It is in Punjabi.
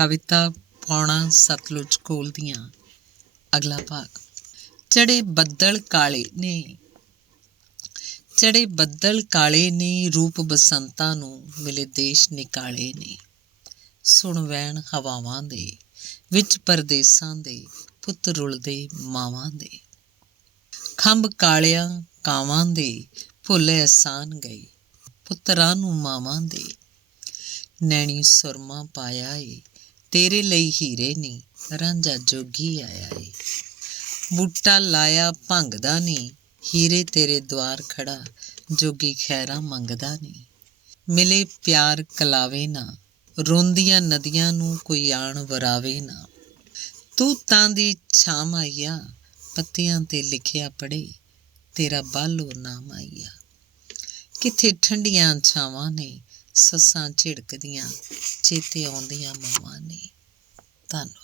ਕਵਿਤਾ ਪੌਣਾ ਸਤਲੁਜ ਕੋਲ ਦੀਆਂ ਅਗਲਾ ਭਾਗ। ਚੜੇ ਬੱਦਲ ਕਾਲੇ ਨੇ, ਚੜੇ ਬੱਦਲ ਕਾਲੇ ਨੇ, ਰੂਪ ਬਸੰਤਾਂ ਨੂੰ ਮਿਲੇ ਦੇਸ਼ ਨਿਕਾਲੇ ਨੇ। ਸੁਣ ਵੈਣ ਹਵਾਵਾਂ ਦੇ ਵਿੱਚ ਪਰਦੇਸਾਂ ਦੇ, ਪੁੱਤ ਰੁਲਦੇ ਮਾਵਾਂ ਦੇ। ਖੰਭ ਕਾਲਿਆਂ ਕਾਵਾਂ ਦੇ, ਭੁੱਲ ਅਹਿਸਾਨ ਗਏ, ਪੁੱਤਰਾਂ ਨੂੰ ਮਾਵਾਂ ਦੇ। ਨੈਣੀ ਸੁਰਮਾ ਪਾਇਆ ਏ, ਤੇਰੇ ਲਈ ਹੀਰੇ ਨੀ, ਰਾਂਝਾ ਜੋਗੀ ਆਇਆ ਏ। ਬੂਟਾ ਲਾਇਆ ਭੰਗ ਦਾ ਨੀ, ਹੀਰੇ ਤੇਰੇ ਦੁਆਰ ਖੜਾ, ਜੋਗੀ ਖੈਰਾਂ ਮੰਗਦਾ ਨੀ। ਮਿਲੇ ਪਿਆਰ ਕਲਾਵੇ ਨਾ, ਰੋਂਦੀਆਂ ਨਦੀਆਂ ਨੂੰ ਕੋਈ ਆਣ ਵਰਾਵੇ ਨਾ। ਤੂਤਾਂ ਦੀ ਛਾਂ ਮਾਹੀਆ, ਪੱਤਿਆਂ ਤੇ ਲਿਖਿਆ ਪੜ੍ਹੇ, ਤੇਰਾ ਬਾਲੋ ਨਾਮ ਆਈਆ। ਕਿੱਥੇ ਠੰਡੀਆਂ ਛਾਵਾਂ ਨੇ, ਸੱਸਾਂ ਝਿੜਕਦੀਆਂ, ਚੇਤੇ ਆਉਂਦੀਆਂ ਮਾਵਾਂ ਨੇ। ਧੰਨਵਾਦ।